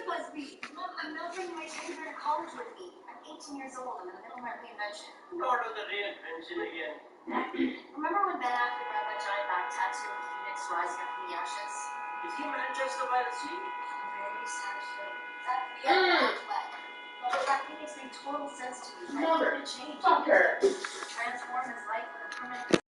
supposed to be? Mom, I'm not bringing my computer to college with me. I'm 18 years old. I'm in the middle of my reinvention. Not of the reinvention again. Remember when Ben Affleck got that giant back tattoo of Phoenix rising up from the ashes? Is he Manchester by the sea? Very savage. That feeling but that Phoenix made total sense to me. Mother, I change. fuck her. Transform his life with a permanent.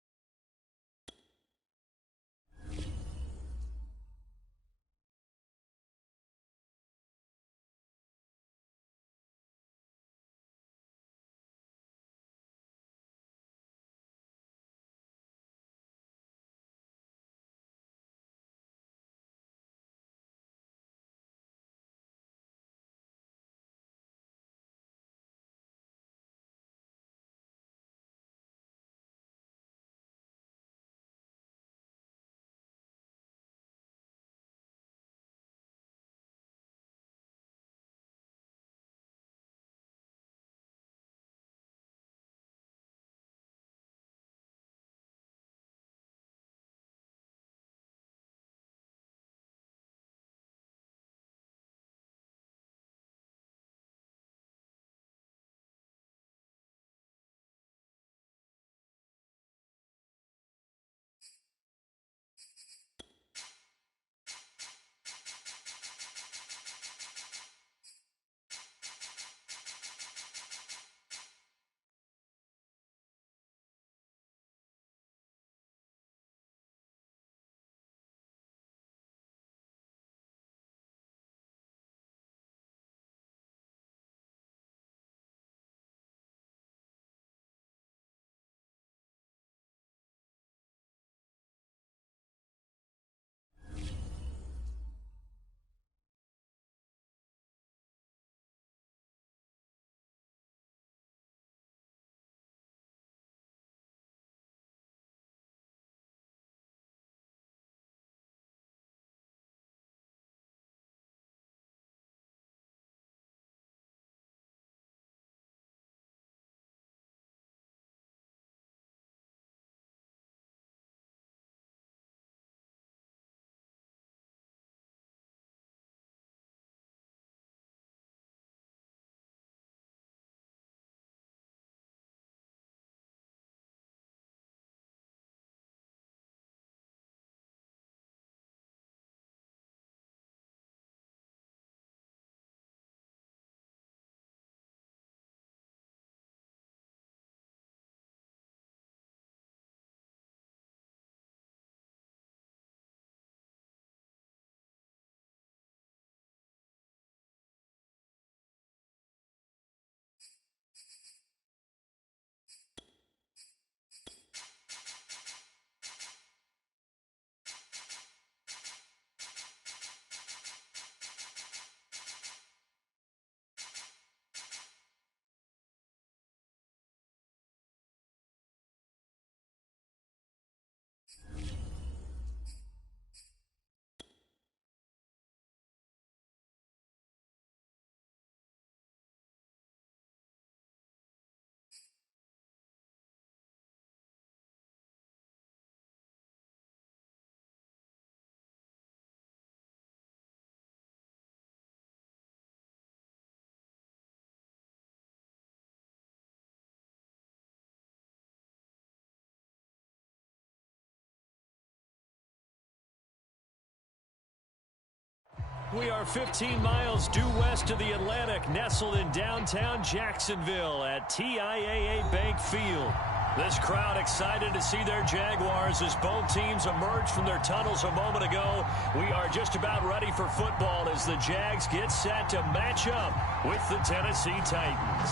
We are 15 miles due west of the Atlantic, nestled in downtown Jacksonville at TIAA Bank Field. This crowd excited to see their Jaguars as both teams emerged from their tunnels a moment ago. We are just about ready for football as the Jags get set to match up with the Tennessee Titans.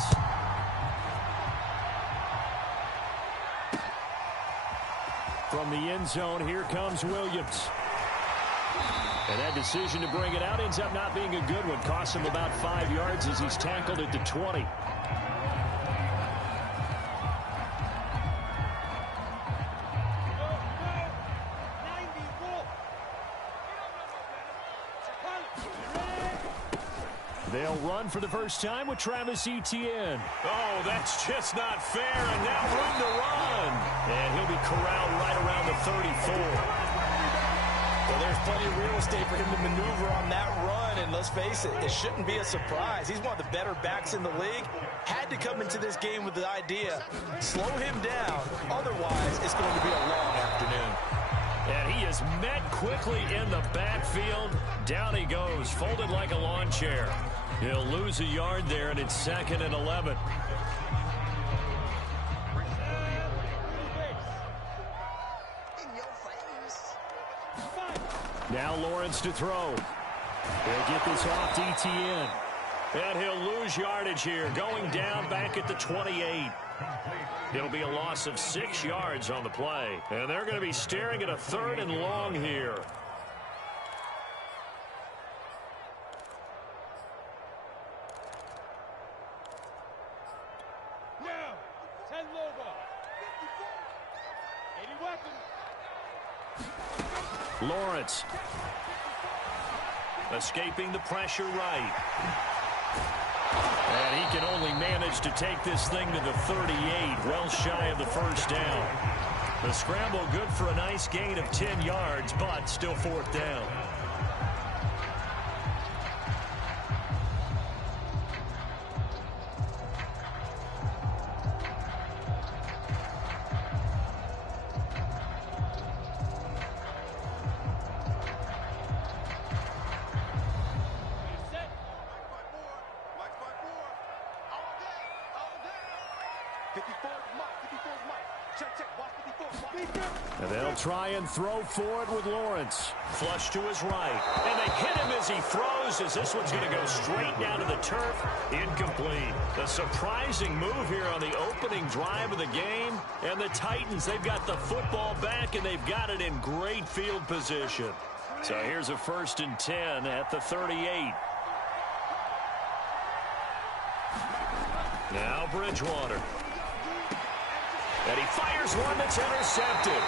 From the end zone, here comes Williams. And that decision to bring it out ends up not being a good one. Costs him about 5 yards as he's tackled at the 20. They'll run for the first time with Travis Etienne. Oh, that's just not fair, and now room to run. And he'll be corralled right around the 34. Well, there's plenty of real estate for him to maneuver on that run, and let's face it, it shouldn't be a surprise. He's one of the better backs in the league. Had to come into this game with the idea, slow him down, otherwise it's going to be a long afternoon. And he is met quickly in the backfield. Down he goes, folded like a lawn chair. He'll lose a yard there, and it's 2nd and 11. Now Lawrence to throw. He'll get this off to Etienne. And he'll lose yardage here, going down back at the 28. It'll be a loss of 6 yards on the play. And they're going to be staring at a 3rd and long here. Now, 10 Loba. 80 weapons. Lawrence. Escaping the pressure right. And he can only manage to take this thing to the 38, well shy of the first down. The scramble good for a nice gain of 10 yards, but still 4th down. And they'll try and throw for it with Lawrence. Flush to his right. And they hit him as he throws, as this one's going to go straight down to the turf. Incomplete. A surprising move here on the opening drive of the game. And the Titans, they've got the football back, and they've got it in great field position. So here's a 1st and 10 at the 38. Now Bridgewater. And he fires one that's intercepted.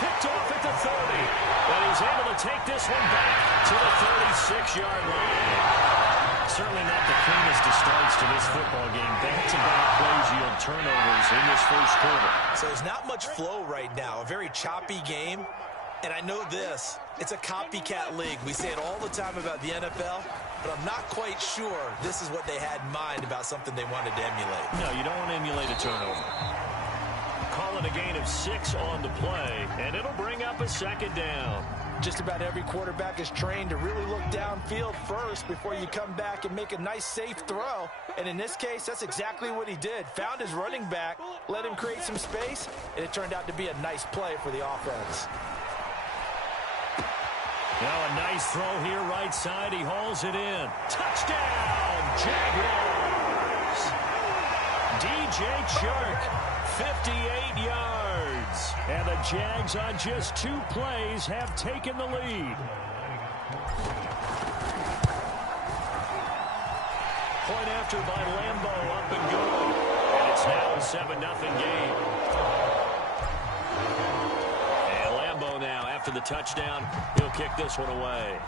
Picked off at the 30. And he's able to take this one back to the 36-yard line. Certainly not the cleanest of starts to this football game. Back-to-back plays yield turnovers in this first quarter. So there's not much flow right now. A very choppy game. And I know this. It's a copycat league. We say it all the time about the NFL, but I'm not quite sure this is what they had in mind about something they wanted to emulate. No, you don't want to emulate a turnover. Call it a gain of 6 on the play, and it'll bring up a 2nd down. Just about every quarterback is trained to really look downfield first before you come back and make a nice, safe throw. And in this case, that's exactly what he did. Found his running back, let him create some space, and it turned out to be a nice play for the offense. Now a nice throw here right side. He hauls it in. Touchdown, Jaguars. DJ Chark. 58 yards. And the Jags on just 2 plays have taken the lead. Point after by Lambo, up and good. And it's now a 7-0 game. And Lambo now, after the touchdown, he'll kick this one away.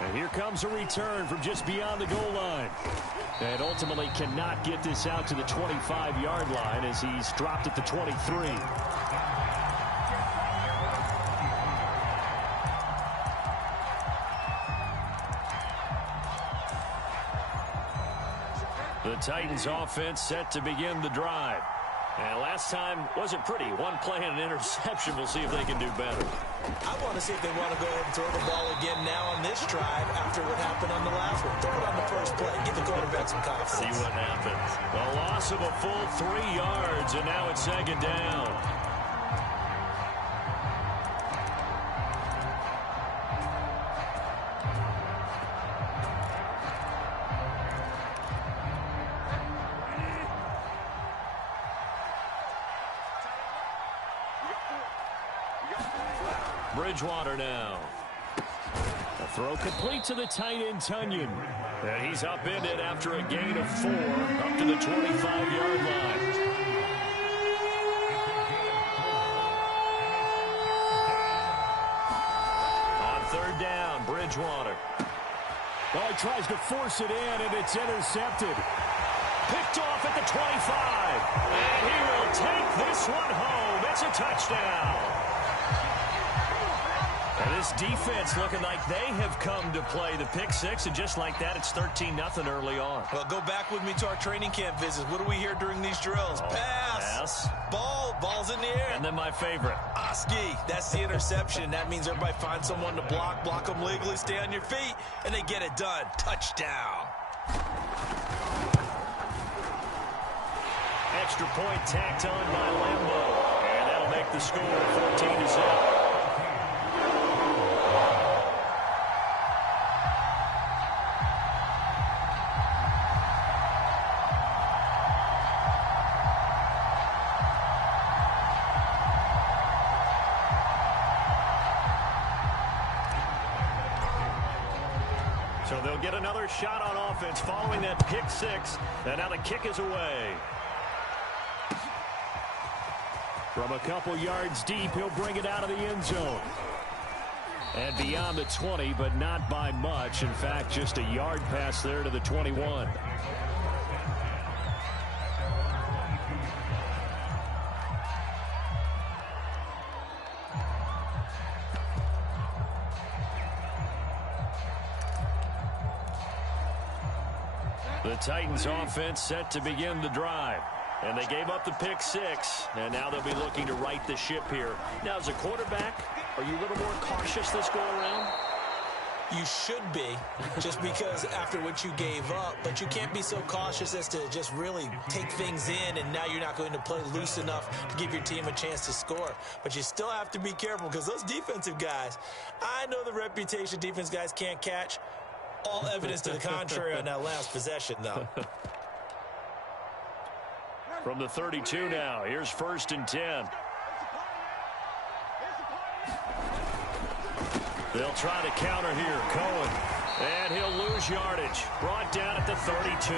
And here comes a return from just beyond the goal line. And ultimately cannot get this out to the 25-yard line as he's dropped at the 23. The Titans offense set to begin the drive. And last time wasn't pretty. 1 play and an interception. We'll see if they can do better. I want to see if they want to go ahead and throw the ball again now on this drive after what happened on the last one. Throw it on the first play. Give the quarterback some confidence. See what happens. A loss of a full 3 yards, and now it's 2nd down. Bridgewater now. A throw complete to the tight end, Tunyon. And he's upended after a gain of 4 up to the 25-yard line. On 3rd down, Bridgewater. Oh, he tries to force it in, and it's intercepted. Picked off at the 25. And he will take this one home. It's a touchdown. And this defense looking like they have come to play the pick six, and just like that, it's 13-0 early on. Well, go back with me to our training camp visits. What do we hear during these drills? Pass. Ball's in the air. And then my favorite. Oski, that's the interception. That means everybody finds someone to block them legally, stay on your feet, and they get it done. Touchdown. Extra point tacked on by Lambo. And that'll make the score 14-0. So they'll get another shot on offense following that pick six. And now the kick is away. From a couple yards deep, he'll bring it out of the end zone. And beyond the 20, but not by much. In fact, just a yard pass there to the 21. The Titans offense set to begin the drive. And they gave up the pick six, and now they'll be looking to right the ship here. Now, as a quarterback, are you a little more cautious this go-around? You should be, just because after what you gave up, but you can't be so cautious as to just really take things in, and now you're not going to play loose enough to give your team a chance to score. But you still have to be careful, because those defensive guys, I know the reputation defense guys can't catch. All evidence to the contrary on that last possession, though. From the 32 now, here's 1st and 10. They'll try to counter here. Cohen. And he'll lose yardage. Brought down at the 32.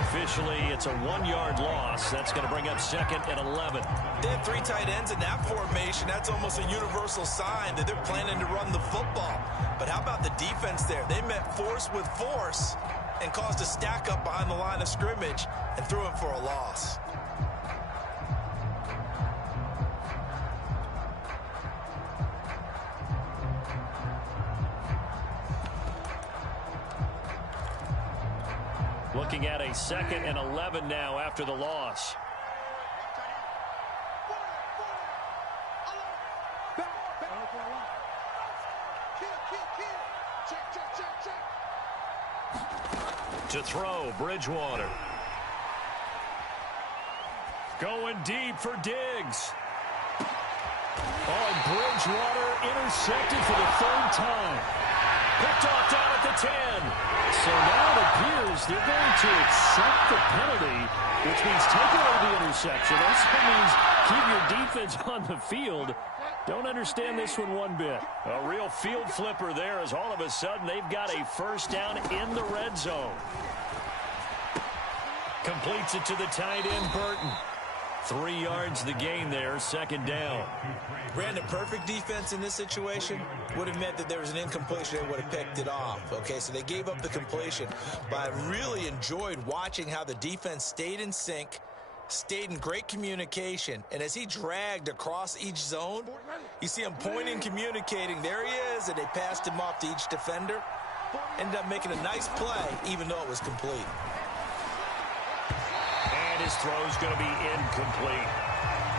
Officially, it's a 1-yard loss. That's going to bring up 2nd and 11. They have 3 tight ends in that formation. That's almost a universal sign that they're planning to run the football. But how about the defense there? They met force with force and caused a stack up behind the line of scrimmage and threw him for a loss. Looking at a 2nd and 11 now after the loss. To throw, Bridgewater. Going deep for Diggs. Oh, and Bridgewater intercepted for the 3rd time. Picked off down at the 10. So now it appears they're going to accept the penalty, which means take away the interception. Also means keep your defense on the field. Don't understand this one bit. A real field flipper there, as all of a sudden they've got a 1st down in the red zone. Completes it to the tight end, Burton. 3 yards the gain there, 2nd down. Brandon, perfect defense in this situation would have meant that there was an incompletion. They would have picked it off. Okay, so they gave up the completion. But I really enjoyed watching how the defense stayed in sync, stayed in great communication. And as he dragged across each zone, you see him pointing, communicating. There he is, and they passed him off to each defender. Ended up making a nice play, even though it was complete. And his throw's going to be incomplete.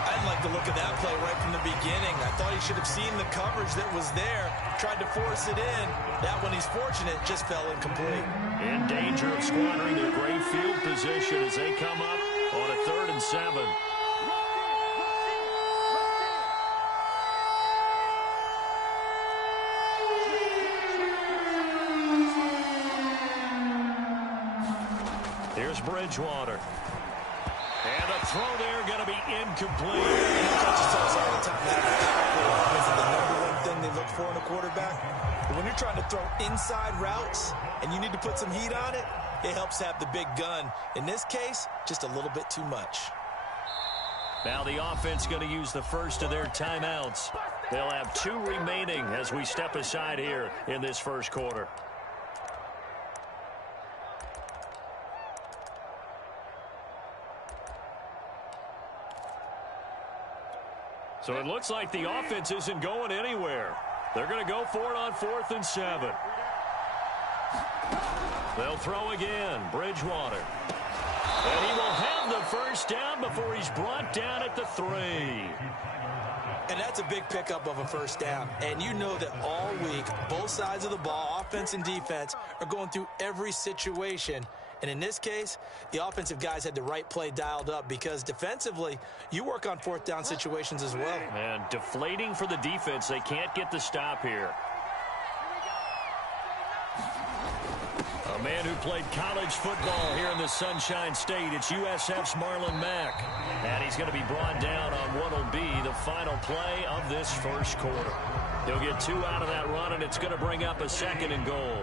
I didn't like the look of that play right from the beginning. I thought he should have seen the coverage that was there, tried to force it in. That one, he's fortunate, just fell incomplete. In danger of squandering their great field position as they come up on a 3rd and 7. Here's Bridgewater. And a throw there going to be incomplete. Coaches tell us all the time that is the #1 thing they look for in a quarterback. But when you're trying to throw inside routes and you need to put some heat on it, it helps have the big gun. In this case, just a little bit too much. Now the offense going to use the first of their timeouts. They'll have 2 remaining as we step aside here in this 1st quarter. So it looks like the offense isn't going anywhere. They're going to go for it on 4th and 7. They'll throw again. Bridgewater. And he will have the first down before he's brought down at the 3. And that's a big pickup of a first down. And you know that all week, both sides of the ball, offense and defense, are going through every situation. And in this case, the offensive guys had the right play dialed up because defensively, you work on 4th down situations as well. And deflating for the defense. They can't get the stop here. A man who played college football here in the Sunshine State. It's USF's Marlon Mack. And he's going to be brought down on what will be the final play of this first quarter. He'll get 2 out of that run, and it's going to bring up a 2nd and goal.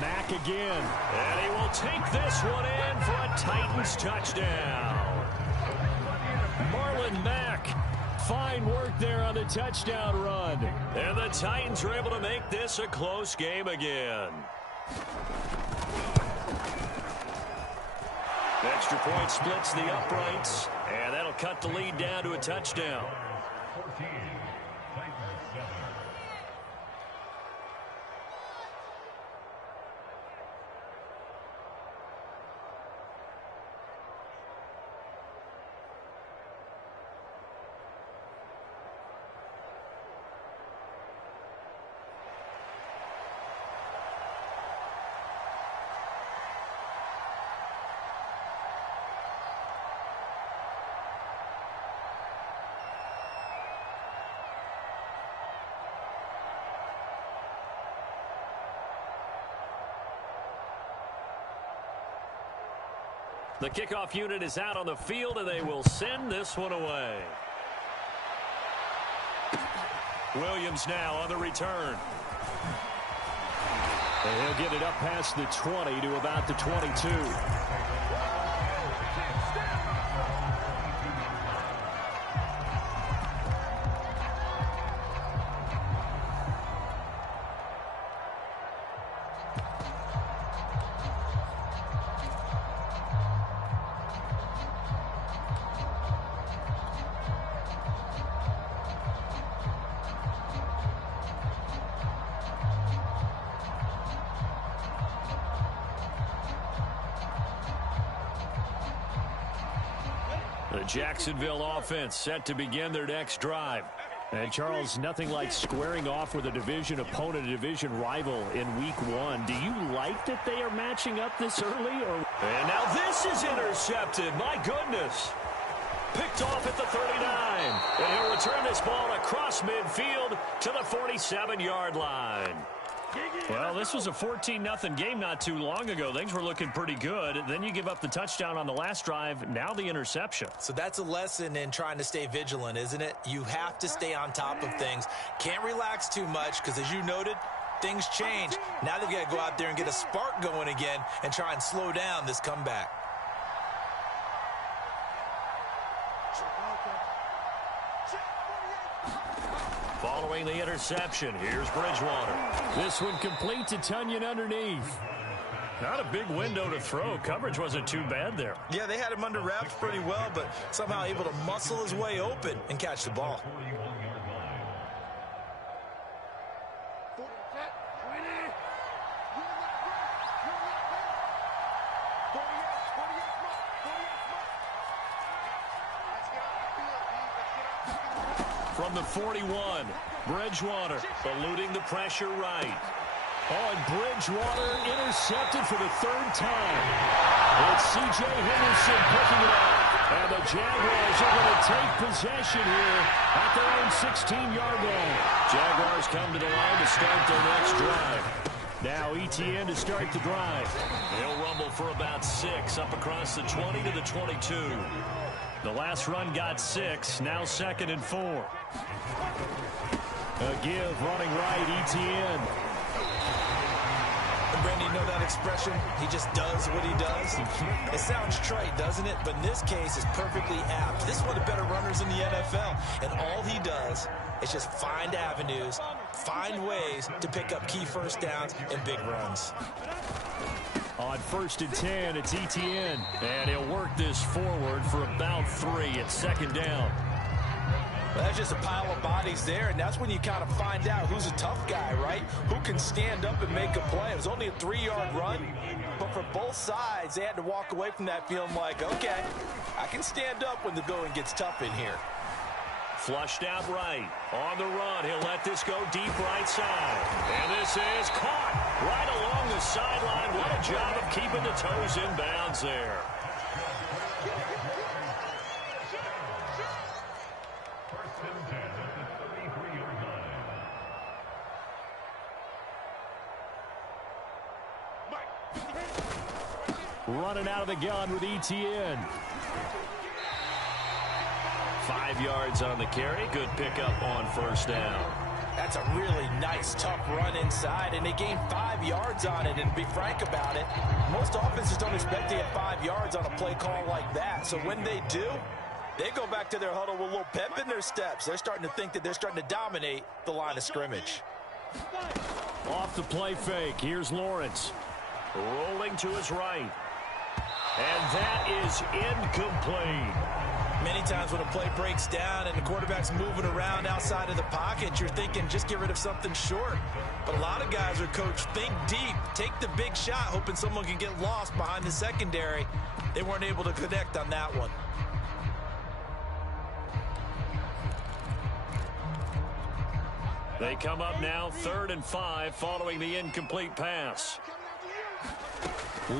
Mack again. And he will take this one in for a Titans touchdown. Marlon Mack, fine work there on the touchdown run. And the Titans are able to make this a close game again. Extra point splits the uprights, and that'll cut the lead down to a touchdown. The kickoff unit is out on the field, and they will send this one away. Williams now on the return. And he'll get it up past the 20 to about the 22. The Jacksonville offense set to begin their next drive. And, Charles, nothing like squaring off with a division opponent, a division rival in Week 1. Do you like that they are matching up this early? And now this is intercepted. My goodness. Picked off at the 39. And he'll return this ball across midfield to the 47-yard line. Well, this was a 14-0 game not too long ago. Things were looking pretty good. Then you give up the touchdown on the last drive. Now the interception. So that's a lesson in trying to stay vigilant, isn't it? You have to stay on top of things. Can't relax too much because, as you noted, things change. Now they've got to go out there and get a spark going again and try and slow down this comeback. Following the interception, here's Bridgewater. This one complete to Tunyon underneath. Not a big window to throw. Coverage wasn't too bad there. Yeah, they had him under wraps pretty well, but somehow able to muscle his way open and catch the ball. From the 41, Bridgewater eluding the pressure right. Oh, and Bridgewater intercepted for the 3rd time. It's C.J. Henderson picking it up. And the Jaguars are going to take possession here at their own 16-yard line. Jaguars come to the line to start their next drive. Now Etienne to start the drive. He'll rumble for about 6 up across the 20 to the 22. The last run got 6, now 2nd and 4. A give running right, Etienne. Brandon, you know that expression? He just does what he does. It sounds trite, doesn't it? But in this case, it's perfectly apt. This is one of the better runners in the NFL. And all he does is just find avenues find ways to pick up key first downs and big runs. On 1st and 10, it's Etienne. And he'll work this forward for about 3 at 2nd down. Well, that's just a pile of bodies there, and that's when you kind of find out who's a tough guy, right? Who can stand up and make a play. It was only a 3-yard run, but for both sides, they had to walk away from that feeling like, okay, I can stand up when the going gets tough in here. Flushed out right. On the run, he'll let this go deep right side. And this is caught right along the sideline. What a job of keeping the toes in bounds there. Running out of the gun with Etienne. 5 yards on the carry. Good pickup on 1st down. That's a really nice, tough run inside, and they gained 5 yards on it. And to be frank about it, most offenses don't expect to get 5 yards on a play call like that. So when they do, they go back to their huddle with a little pep in their steps. They're starting to think that they're starting to dominate the line of scrimmage. Off the play fake. Here's Lawrence. Rolling to his right. And that is incomplete. Many times when a play breaks down and the quarterback's moving around outside of the pocket, you're thinking just get rid of something short. But a lot of guys are coached, think deep, take the big shot, hoping someone can get lost behind the secondary. They weren't able to connect on that one. They come up now 3rd and 5 following the incomplete pass.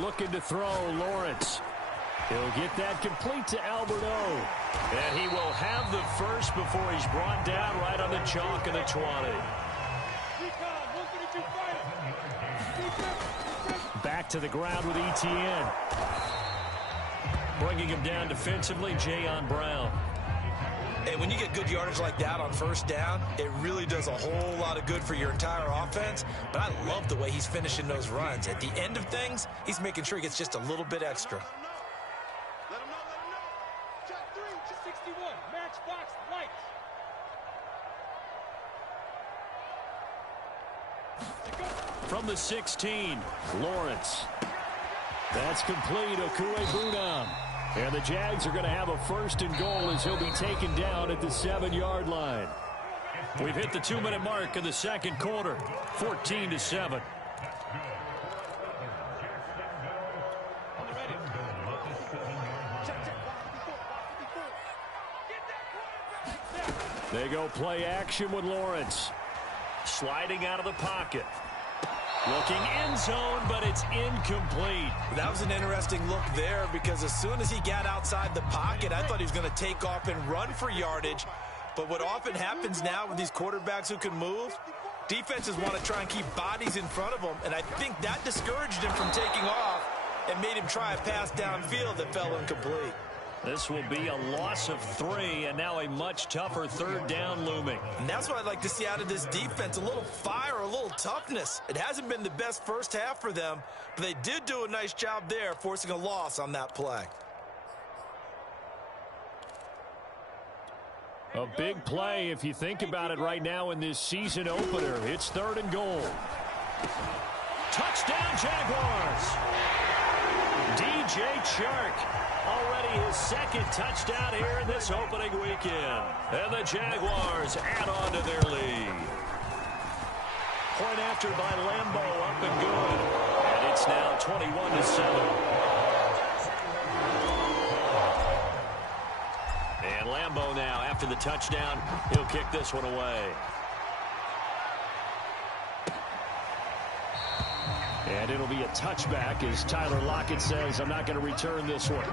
Looking to throw, Lawrence. He'll get that complete to Alberto. And he will have the first before he's brought down right on the chalk of the 20. Back to the ground with Etienne. Bringing him down defensively, Jayon Brown. And when you get good yardage like that on 1st down, it really does a whole lot of good for your entire offense. But I love the way he's finishing those runs. At the end of things, he's making sure he gets just a little bit extra. Let him know. Check 3, 61, matchbox lights. From the 16, Lawrence. That's complete, Okuegbunam. And the Jags are going to have a 1st and goal as he'll be taken down at the 7-yard line. We've hit the 2-minute mark of the 2nd quarter, 14-7. They go play action with Lawrence. Sliding out of the pocket. Looking end zone, but it's incomplete. That was an interesting look there because as soon as he got outside the pocket, I thought he was going to take off and run for yardage. But what often happens now with these quarterbacks who can move, defenses want to try and keep bodies in front of them, and I think that discouraged him from taking off and made him try a pass downfield that fell incomplete. This will be a loss of 3, and now a much tougher 3rd down looming. And that's what I'd like to see out of this defense, a little fire, a little toughness. It hasn't been the best first half for them, but they did do a nice job there, forcing a loss on that play. A big play if you think about it right now in this season opener. It's 3rd and goal. Touchdown, Jaguars! DJ Chark. Already his 2nd touchdown here in this opening weekend. And the Jaguars add on to their lead. Point after by Lambo, up and good. And it's now 21-7. And Lambo now, after the touchdown, he'll kick this one away. And it'll be a touchback as Tyler Lockett says, I'm not going to return this one.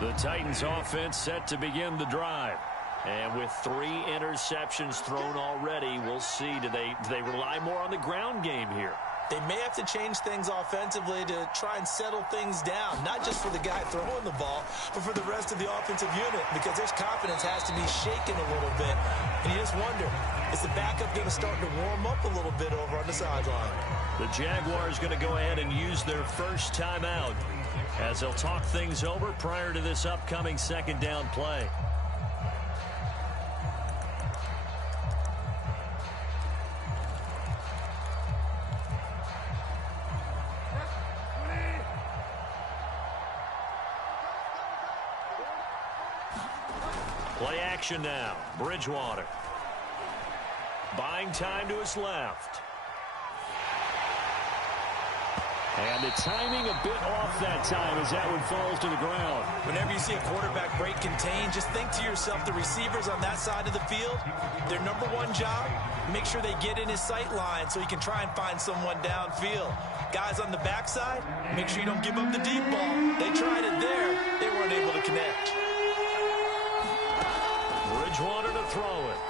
The Titans offense set to begin the drive. And with 3 interceptions thrown already, we'll see. Do they rely more on the ground game here? They may have to change things offensively to try and settle things down, not just for the guy throwing the ball, but for the rest of the offensive unit, because their confidence has to be shaken a little bit. And you just wonder, is the backup going to start to warm up a little bit over on the sideline? The Jaguars going to go ahead and use their first timeout as they'll talk things over prior to this upcoming second down play. Play action now. Bridgewater. Buying time to his left. And the timing a bit off that time as that one falls to the ground. Whenever you see a quarterback break contain, just think to yourself, the receivers on that side of the field, their number one job, make sure they get in his sight line so he can try and find someone downfield. Guys on the backside, make sure you don't give up the deep ball. They tried it there. They weren't able to connect. Bridgewater to throw it.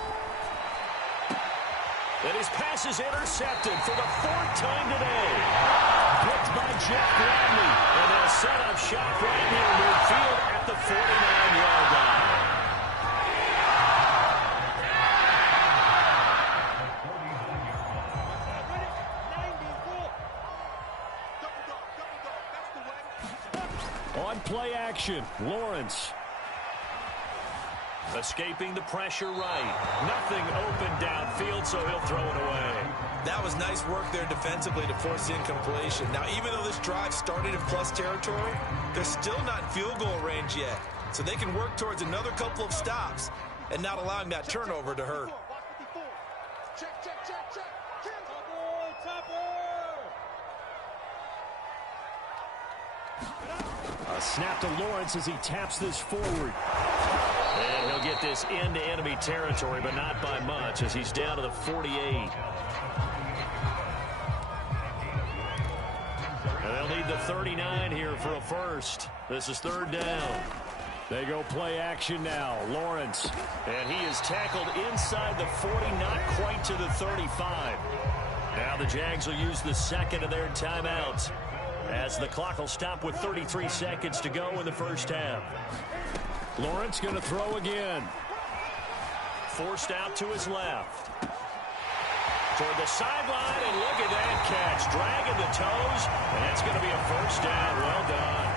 And his pass is intercepted for the fourth time today. Picked by Jeff Gladney. And they'll set up shop right here midfield at the 49-yard line. On play action, Lawrence. Escaping the pressure right. Nothing open downfield, so he'll throw it away. That was nice work there defensively to force the incompletion. Now, even though this drive started in plus territory, they're still not in field goal range yet. So they can work towards another couple of stops and not allowing that turnover to hurt. Check, check, check, check. A snap to Lawrence as he taps this forward. And he'll get this into enemy territory, but not by much as he's down to the 48. And they'll need the 39 here for a first. This is third down. They go play action now. Lawrence. And he is tackled inside the 40, not quite to the 35. Now the Jags will use the second of their timeouts as the clock will stop with 33 seconds to go in the first half. Lawrence going to throw again. Forced out to his left. Toward the sideline, and look at that catch. Dragging the toes, and that's going to be a first down. Well done.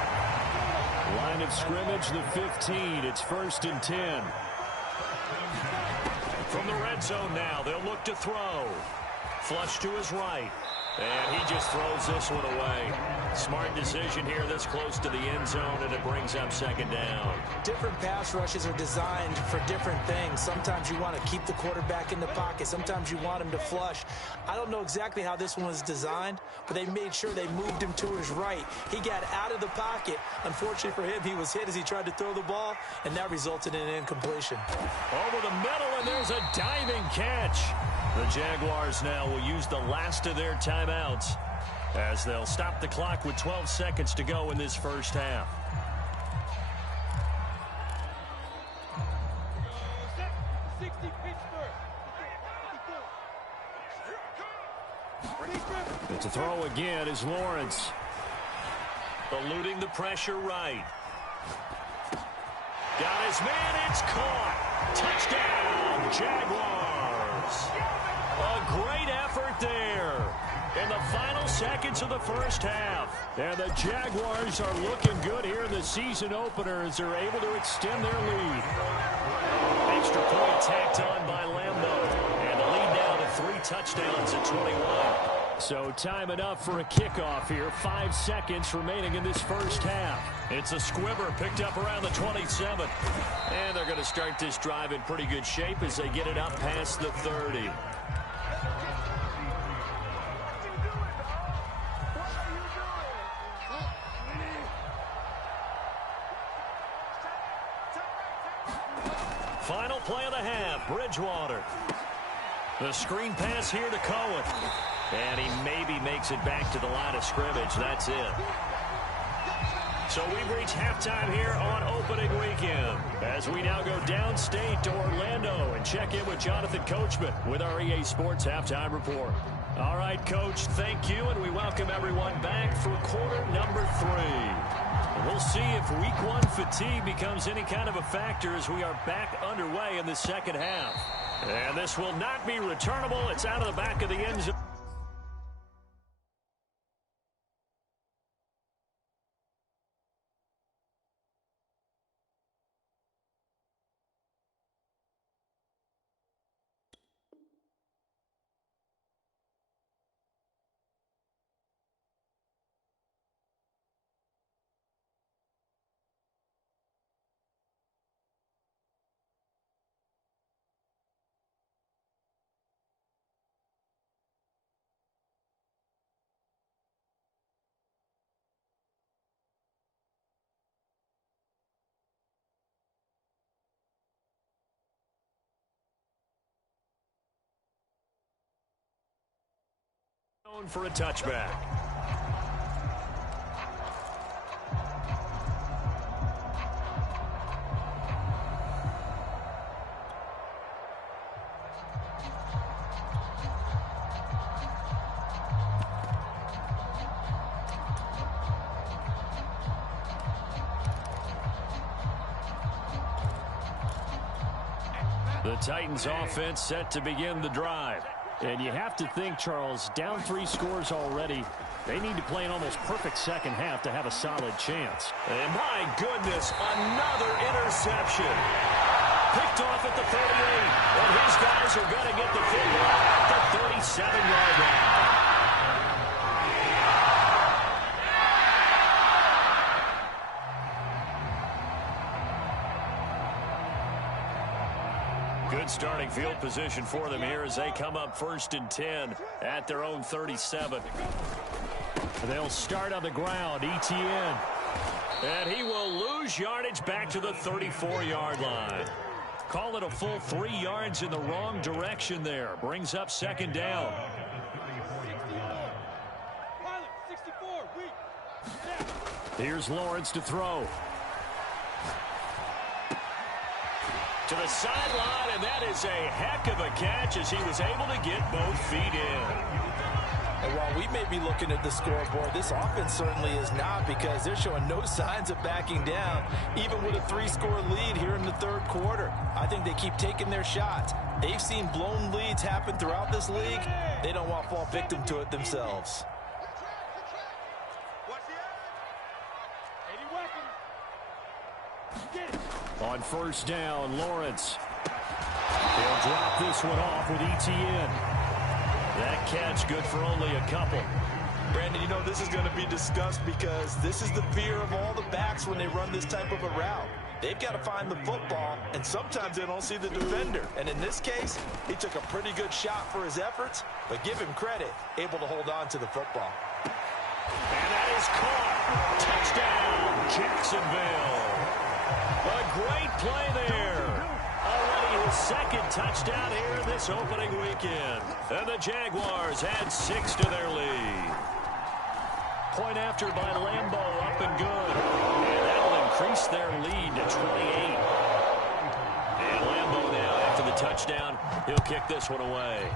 Line of scrimmage, the 15. It's 1st and 10. From the red zone now, they'll look to throw. Flush to his right. And he just throws this one away. Smart decision here this close to the end zone, and it brings up second down. Different pass rushes are designed for different things. Sometimes you want to keep the quarterback in the pocket. Sometimes you want him to flush. I don't know exactly how this one was designed, but they made sure they moved him to his right. He got out of the pocket. Unfortunately for him, he was hit as he tried to throw the ball, and that resulted in an incompletion. Over the middle, and there's a diving catch. The Jaguars now will use the last of their timeouts as they'll stop the clock with 12 seconds to go in this first half. To throw again is Lawrence. Eluding the pressure right. Got his man, it's caught. Touchdown, Jaguars. A great effort there in the final seconds of the first half. And the Jaguars are looking good here in the season opener as they're able to extend their lead. Extra point tacked on by Lambeau. And the lead now to 3 touchdowns at 21. So time enough for a kickoff here. 5 seconds remaining in this first half. It's a squibber picked up around the 27. And they're going to start this drive in pretty good shape as they get it up past the 30. Final play of the half, Bridgewater. The screen pass here to Cohen. And he maybe makes it back to the line of scrimmage. That's it. So we've reached halftime here on opening weekend as we now go downstate to Orlando and check in with Jonathan Coachman with our EA Sports Halftime Report. All right, Coach, thank you, and we welcome everyone back for quarter number 3. And we'll see if week 1 fatigue becomes any kind of a factor as we are back underway in the second half. And this will not be returnable. It's out of the back of the end zone. For a touchback. The Titans offense set to begin the drive. And you have to think, Charles, down 3 scores already. They need to play an almost perfect second half to have a solid chance. And my goodness, another interception. Picked off at the 38. And his guys are going to get the football at the 37-yard line. Good starting field position for them here as they come up 1st and 10 at their own 37. They'll start on the ground. Etienne. And he will lose yardage back to the 34-yard line. Call it a full 3 yards in the wrong direction there. Brings up 2nd down. Here's Lawrence to throw. To the sideline, and that is a heck of a catch as he was able to get both feet in. And while we may be looking at the scoreboard, this offense certainly is not, because they're showing no signs of backing down, even with a 3-score lead here in the 3rd quarter. I think they keep taking their shots. They've seen blown leads happen throughout this league. They don't want to fall victim to it themselves. On 1st down, Lawrence. He'll drop this one off with Etienne. That catch good for only a couple. Brandon, you know this is going to be discussed because this is the fear of all the backs when they run this type of a route. They've got to find the football, and sometimes they don't see the defender. And in this case, he took a pretty good shot for his efforts, but give him credit, able to hold on to the football. And that is caught. Touchdown, Jacksonville. A great play there. Already his 2nd touchdown here in this opening weekend. And the Jaguars add 6 to their lead. Point after by Lambo, up and good. And that will increase their lead to 28. And Lambo now, after the touchdown, he'll kick this one away.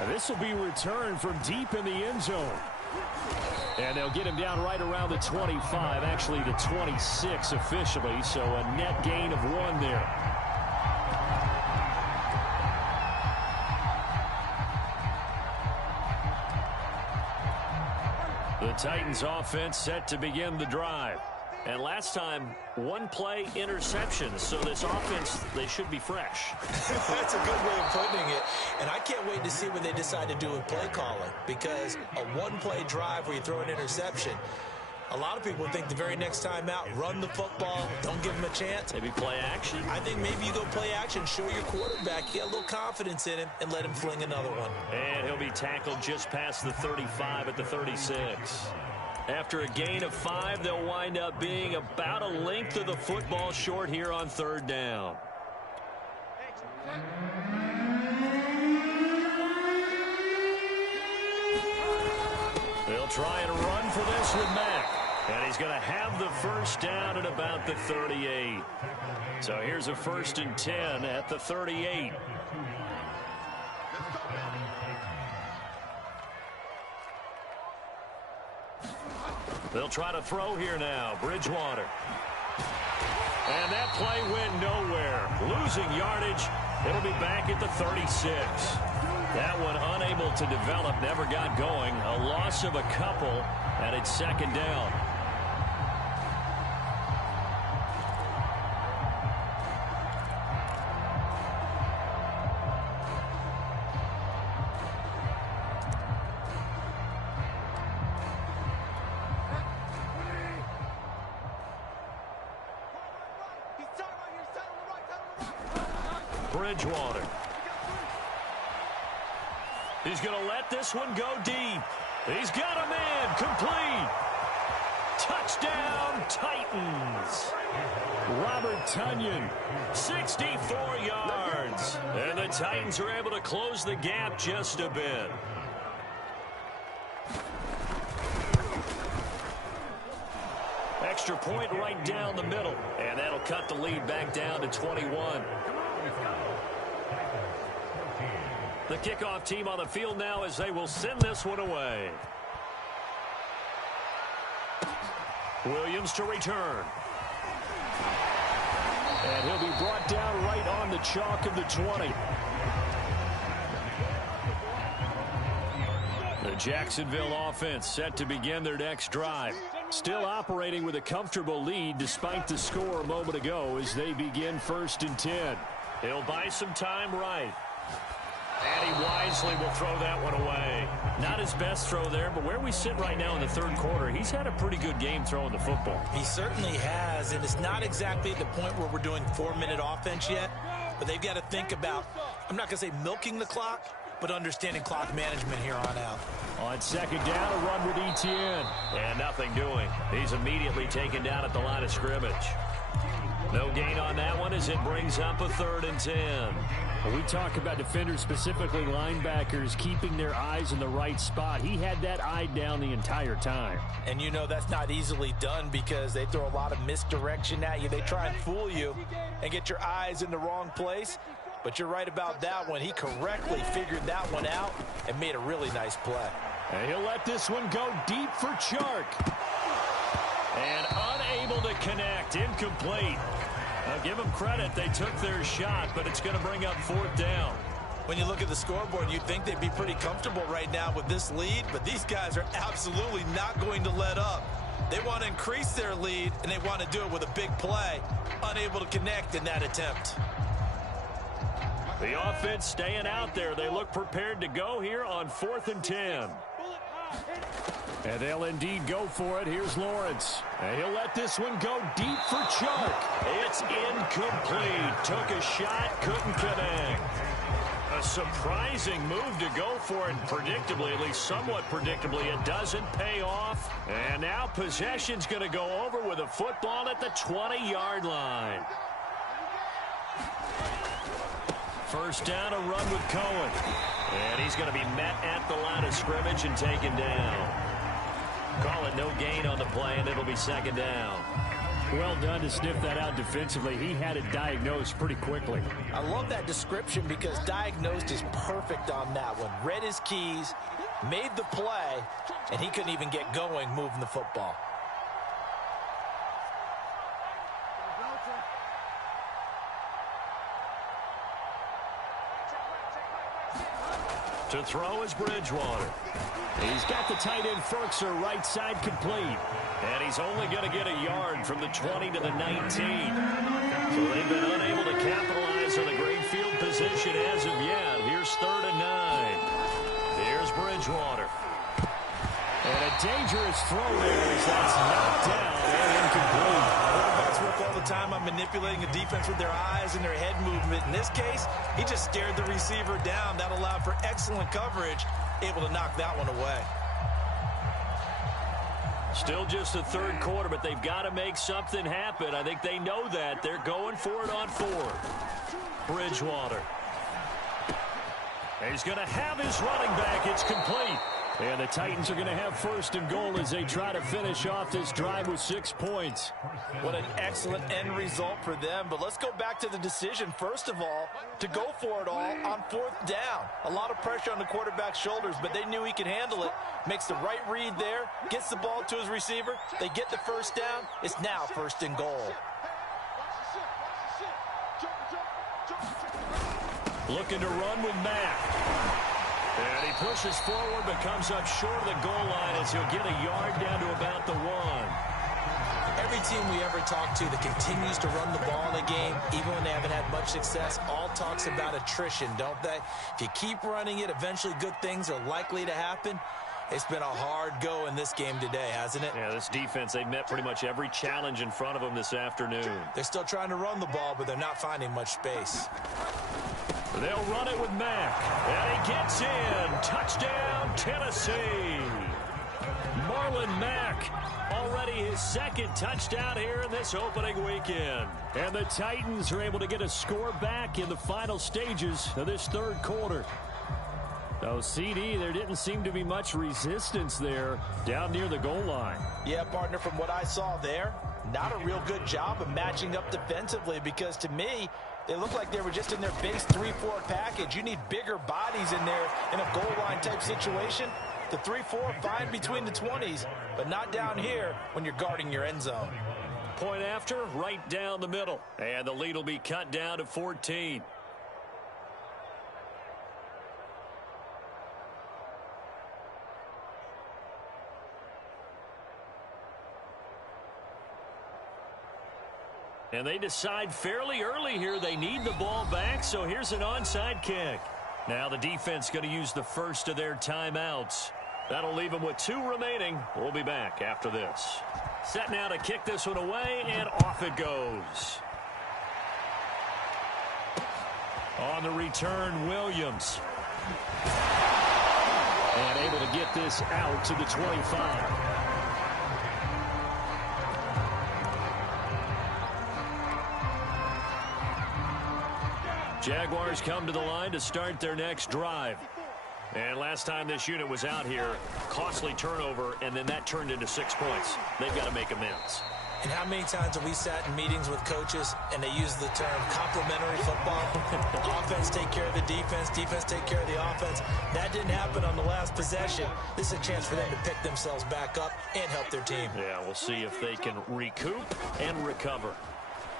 And this will be returned from deep in the end zone. And they'll get him down right around the 25, actually the 26 officially, so a net gain of 1 there. The Titans offense set to begin the drive. And last time, 1-play interception. So this offense, they should be fresh. That's a good way of putting it. And I can't wait to see what they decide to do with play calling, because a 1-play drive where you throw an interception, a lot of people think the very next time out, run the football, don't give him a chance. Maybe play action. I think maybe you go play action, show your quarterback, get a little confidence in him, and let him fling another one. And he'll be tackled just past the 35 at the 36. After a gain of 5, they'll wind up being about a length of the football short here on 3rd down. They'll try and run for this with Mack. And he's going to have the first down at about the 38. So here's a 1st and 10 at the 38. They'll try to throw here now. Bridgewater. And that play went nowhere. Losing yardage. It'll be back at the 36. That one unable to develop, never got going. A loss of a couple, and it's 2nd down. Bridgewater. He's going to let this one go deep. He's got a man. Complete. Touchdown, Titans. Robert Tonyan, 64 yards. And the Titans are able to close the gap just a bit. Extra point right down the middle. And that'll cut the lead back down to 21. The kickoff team on the field now as they will send this one away. Williams to return. And he'll be brought down right on the chalk of the 20. The Jacksonville offense set to begin their next drive. Still operating with a comfortable lead despite the score a moment ago as they begin 1st and 10. He'll buy some time right. And he wisely will throw that one away. Not his best throw there, but where we sit right now in the 3rd quarter, he's had a pretty good game throwing the football. He certainly has, and it's not exactly at the point where we're doing 4-minute offense yet, but they've got to think about, I'm not going to say milking the clock, but understanding clock management here on out. On 2nd down, a run with Etienne. And nothing doing. He's immediately taken down at the line of scrimmage. No gain on that one as it brings up a 3rd and 10. When we talk about defenders, specifically linebackers, keeping their eyes in the right spot, he had that eye down the entire time. And you know that's not easily done because they throw a lot of misdirection at you. They try and fool you and get your eyes in the wrong place. But you're right about that one. He correctly figured that one out and made a really nice play. And he'll let this one go deep for Chark. And unable to connect. Incomplete. Now give them credit. They took their shot, but it's going to bring up 4th down. When you look at the scoreboard, you'd think they'd be pretty comfortable right now with this lead, but these guys are absolutely not going to let up. They want to increase their lead, and they want to do it with a big play. Unable to connect in that attempt. The offense staying out there. They look prepared to go here on 4th and 10. And they'll indeed go for it. Here's Lawrence. And he'll let this one go deep for Chark. It's incomplete. Took a shot, couldn't connect. A surprising move to go for it. Predictably, at least somewhat predictably, it doesn't pay off. And now possession's going to go over with a football at the 20-yard line. 1st down, a run with Cohen. And he's going to be met at the line of scrimmage and taken down. Call it no gain on the play, and it'll be 2nd down. Well done to sniff that out defensively. He had it diagnosed pretty quickly. I love that description because diagnosed is perfect on that one. Read his keys, made the play, and he couldn't even get going moving the football. To throw is Bridgewater. He's got the tight end Ferkser right side complete. And he's only going to get a yard from the 20 to the 19. So they've been unable to capitalize on the great field position as of yet. Here's 3rd and 9. Here's Bridgewater. And a dangerous throw there as that's knocked down and incomplete. Quarterbacks work all the time on manipulating a defense with their eyes and their head movement. In this case, he just stared the receiver down. That allowed for excellent coverage, able to knock that one away. Still just the 3rd quarter, but they've got to make something happen. I think they know that. They're going for it on 4th. Bridgewater. He's going to have his running back. It's complete. And the Titans are going to have first and goal as they try to finish off this drive with 6 points. What an excellent end result for them. But let's go back to the decision, first of all, to go for it all on 4th down. A lot of pressure on the quarterback's shoulders, but they knew he could handle it. Makes the right read there, gets the ball to his receiver. They get the first down. It's now first and goal. Looking to run with Mack. And he pushes forward but comes up short of the goal line as he'll get a yard down to about the 1. Every team we ever talk to that continues to run the ball in a game, even when they haven't had much success, all talks about attrition, don't they? If you keep running it, eventually good things are likely to happen. It's been a hard go in this game today, hasn't it? Yeah, this defense, they've met pretty much every challenge in front of them this afternoon. They're still trying to run the ball, but they're not finding much space. They'll run it with Mack. And he gets in. Touchdown, Tennessee. Marlon Mack, already his 2nd touchdown here in this opening weekend. And the Titans are able to get a score back in the final stages of this 3rd quarter. So, CD, there didn't seem to be much resistance there down near the goal line. Yeah, partner, from what I saw there, not a real good job of matching up defensively because, to me, they look like they were just in their base 3-4 package. You need bigger bodies in there in a goal line type situation. The 3-4, fine between the 20s, but not down here when you're guarding your end zone. Point after, right down the middle. And the lead will be cut down to 14. And they decide fairly early here they need the ball back, so here's an onside kick. Now the defense going to use the first of their timeouts. That'll leave them with 2 remaining. We'll be back after this. Set now to kick this one away, and off it goes. On the return, Williams. And able to get this out to the 25. Jaguars come to the line to start their next drive. And last time this unit was out here, costly turnover, and then that turned into 6 points. They've got to make amends. And how many times have we sat in meetings with coaches and they use the term complementary football? Offense take care of the defense, defense take care of the offense. That didn't happen on the last possession. This is a chance for them to pick themselves back up and help their team. Yeah, we'll see if they can recoup and recover.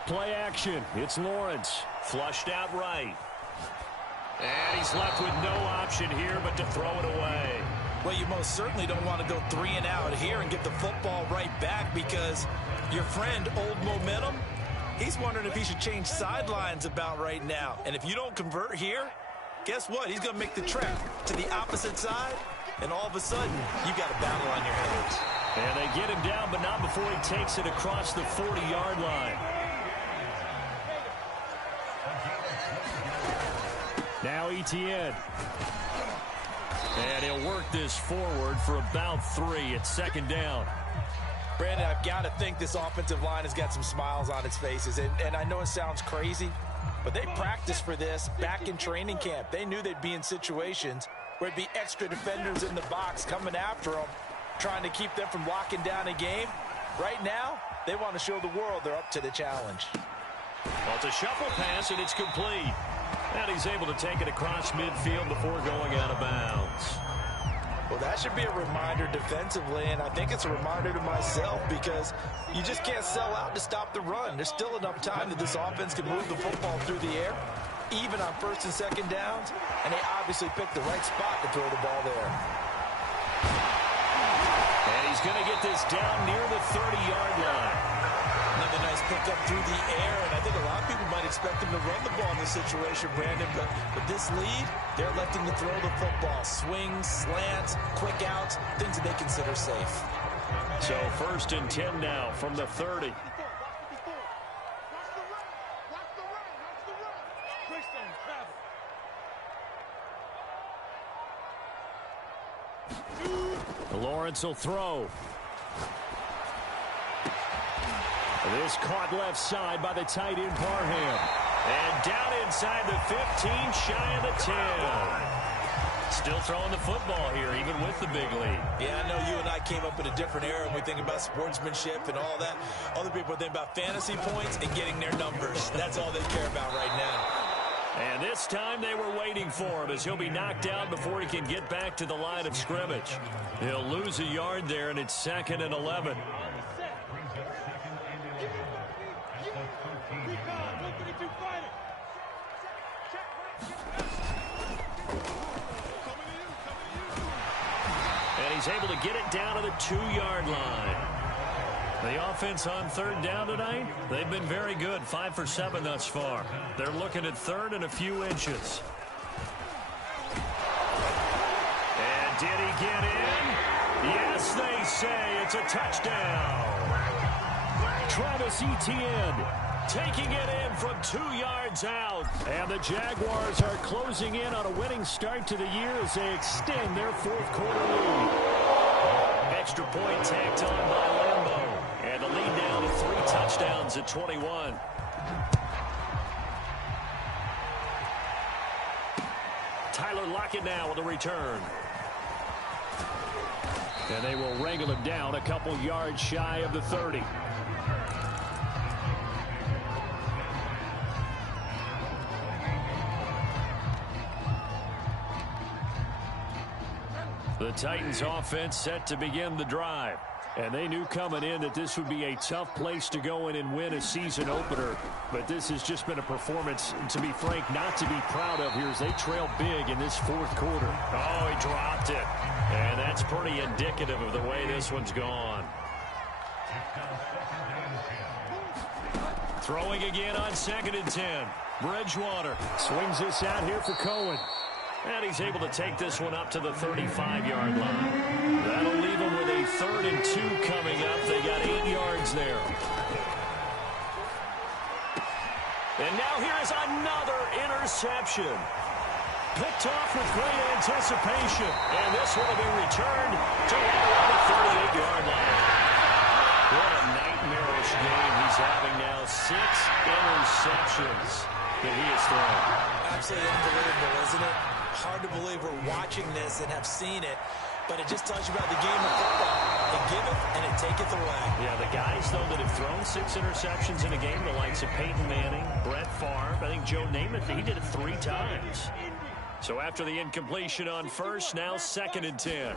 Play action. It's Lawrence. Flushed out right. And he's left with no option here but to throw it away. Well, you most certainly don't want to go 3 and out here and get the football right back because your friend, Old Momentum, he's wondering if he should change sidelines about right now. And if you don't convert here, guess what? He's going to make the trek to the opposite side, and all of a sudden, you got a battle on your hands. And they get him down, but not before he takes it across the 40-yard line. Now Etienne. And he'll work this forward for about 3 at 2nd down. Brandon, I've got to think this offensive line has got some smiles on its faces. And I know it sounds crazy, but they practiced for this back in training camp. They knew they'd be in situations where it'd be extra defenders in the box coming after them, trying to keep them from locking down a game. Right now, they want to show the world they're up to the challenge. Well, it's a shuffle pass, and it's complete. And he's able to take it across midfield before going out of bounds. Well, that should be a reminder defensively, and I think it's a reminder to myself because you just can't sell out to stop the run. There's still enough time that this offense can move the football through the air, even on 1st and 2nd downs, and they obviously picked the right spot to throw the ball there. And he's going to get this down near the 30-yard line. Another nice pickup through the air, and I think a lot of people might expect him to run the ball in this situation, Brandon, but with this lead, they're electing to throw the football. Swings, slants, quick outs, things that they consider safe. So 1st and 10 now from the 30. Lawrence will throw. This caught left side by the tight end Parham. And down inside the 15, shy of the 10. Still throwing the football here, even with the big lead. Yeah, I know you and I came up in a different era when we think about sportsmanship and all that. Other people think about fantasy points and getting their numbers. That's all they care about right now. And this time they were waiting for him as he'll be knocked out before he can get back to the line of scrimmage. He'll lose a yard there, and it's 2nd and 11. And he's able to get it down to the 2-yard line. The offense on 3rd down tonight, they've been very good, 5 for 7 thus far. They're looking at 3rd and a few inches. And did he get in? Yes, they say it's a touchdown. Travis Etienne taking it in from 2 yards out. And the Jaguars are closing in on a winning start to the year as they extend their 4th quarter lead. Extra point tacked on by Lambo. And the lead down to 3 touchdowns at 21. Tyler Lockett now with a return. And they will wrangle him down a couple yards shy of the 30. The Titans offense set to begin the drive. And they knew coming in that this would be a tough place to go in and win a season opener. But this has just been a performance, to be frank, not to be proud of here as they trail big in this 4th quarter. Oh, he dropped it. And that's pretty indicative of the way this one's gone. Throwing again on 2nd and 10. Bridgewater swings this out here for Cohen. And he's able to take this one up to the 35-yard line. That'll leave him with a 3rd and 2 coming up. They got 8 yards there. And now here is another interception. Picked off with great anticipation. And this one will be returned to around the 38-yard line. What a nightmarish game he's having now. 6 interceptions that he has thrown. Absolutely unbelievable, isn't it? Hard to believe we're watching this and have seen it, but it just tells you about the game of football. They give it and it taketh away. Yeah, the guys, though, that have thrown 6 interceptions in a game, the likes of Peyton Manning, Brett Favre, I think Joe Namath, he did it 3 times. So after the incompletion on 1st, now 2nd and 10.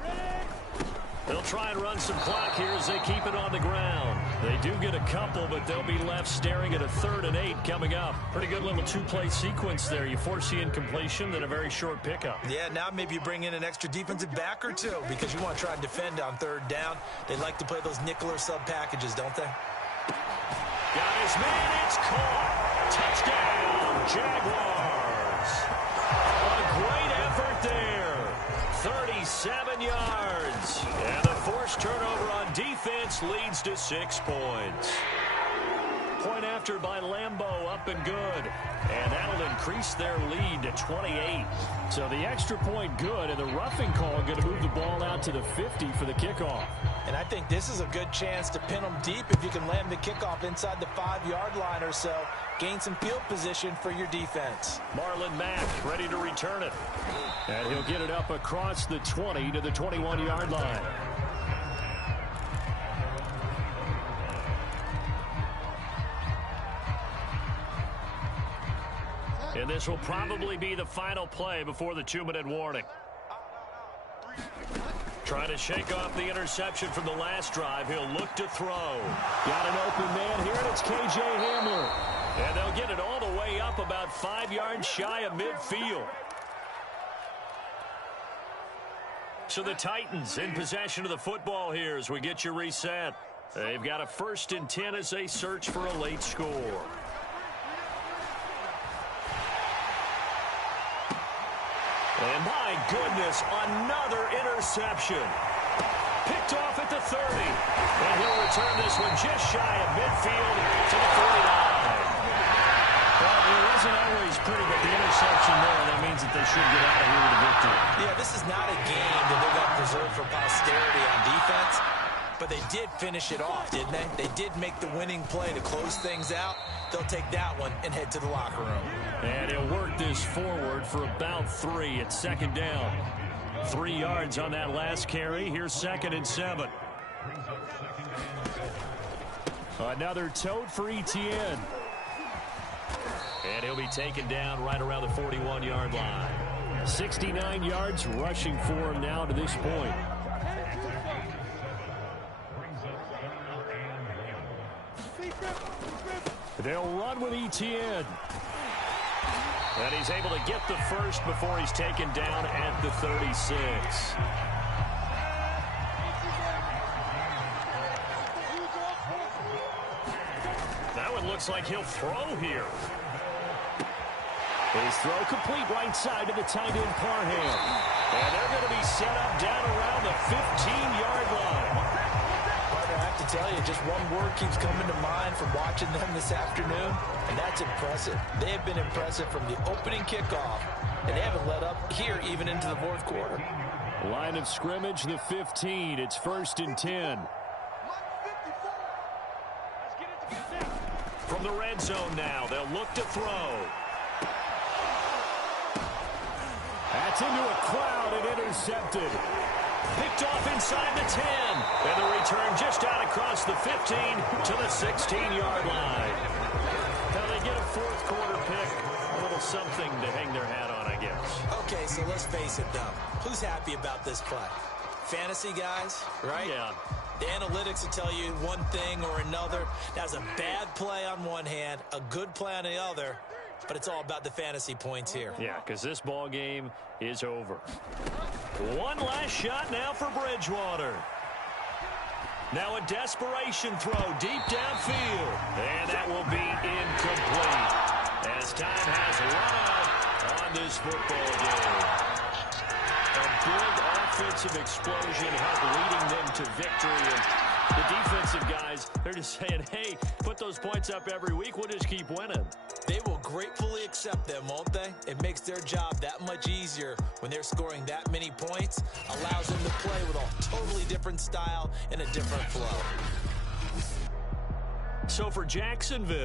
They'll try and run some clock here as they keep it on the ground. They do get a couple, but they'll be left staring at a 3rd and 8 coming up. Pretty good little 2-play sequence there. You force the incompletion, then a very short pickup. Yeah, now maybe you bring in an extra defensive back or 2 because you want to try and defend on 3rd down. They like to play those nickel or sub packages, don't they? Got his man, it's caught. Touchdown, Jaguars. A great effort there. 37 yards. And the forced turnover on defense leads to 6 points. Point after by Lambo, up and good. And that'll increase their lead to 28. So the extra point good, and the roughing call going to move the ball out to the 50 for the kickoff. And I think this is a good chance to pin them deep if you can land the kickoff inside the 5-yard line or so. Gain some field position for your defense. Marlon Mack ready to return it. And he'll get it up across the 20 to the 21-yard line. And this will probably be the final play before the 2-minute warning. Trying to shake off the interception from the last drive. He'll look to throw. Got an open man here, and it's K.J. Hamler. And they'll get it all the way up about 5 yards shy of midfield. So the Titans in possession of the football here as we get you reset. They've got a 1st and 10 as they search for a late score. And my goodness, another interception. Picked off at the 30. And he'll return this one just shy of midfield to the 49. Well, it wasn't always pretty, but the interception there, that means that they should get out of here with a victory. Yeah, this is not a game that they're going to preserve for posterity on defense, but they did finish it off, didn't they? They did make the winning play to close things out. They'll take that one and head to the locker room. And he'll work this forward for about 3 at 2nd down. 3 yards on that last carry. Here's 2nd and 7. Another tote for Etienne. And he'll be taken down right around the 41-yard line. 69 yards rushing for him now to this point. They'll run with Etienne. And he's able to get the first before he's taken down at the 36. That one looks like he'll throw here. His throw complete right side to the tight end Parham. And they're going to be set up down around the 15-yard line. Partner, I have to tell you, just one word keeps coming to mind from watching them this afternoon, and that's impressive. They have been impressive from the opening kickoff, and they haven't let up here even into the fourth quarter. Line of scrimmage, the 15. It's 1st and 10. From the red zone now, they'll look to throw. That's into a crowd and intercepted. Picked off inside the 10. And the return just out across the 15 to the 16-yard line. Now they get a fourth quarter pick. A little something to hang their hat on, I guess. Okay, so let's face it, though. Who's happy about this play? Fantasy guys, right? Yeah. The analytics will tell you one thing or another. That was a bad play on one hand, a good play on the other, but it's all about the fantasy points here. Yeah, because this ball game is over. One last shot now for Bridgewater. Now a desperation throw deep downfield. And that will be incomplete as time has run out on this football game. A big offensive explosion helped leading them to victory. And the defensive guys, they're just saying, hey, put those points up every week. We'll just keep winning. They will gratefully accept them, won't they? It makes their job that much easier when they're scoring that many points. Allows them to play with a totally different style and a different flow. So for Jacksonville,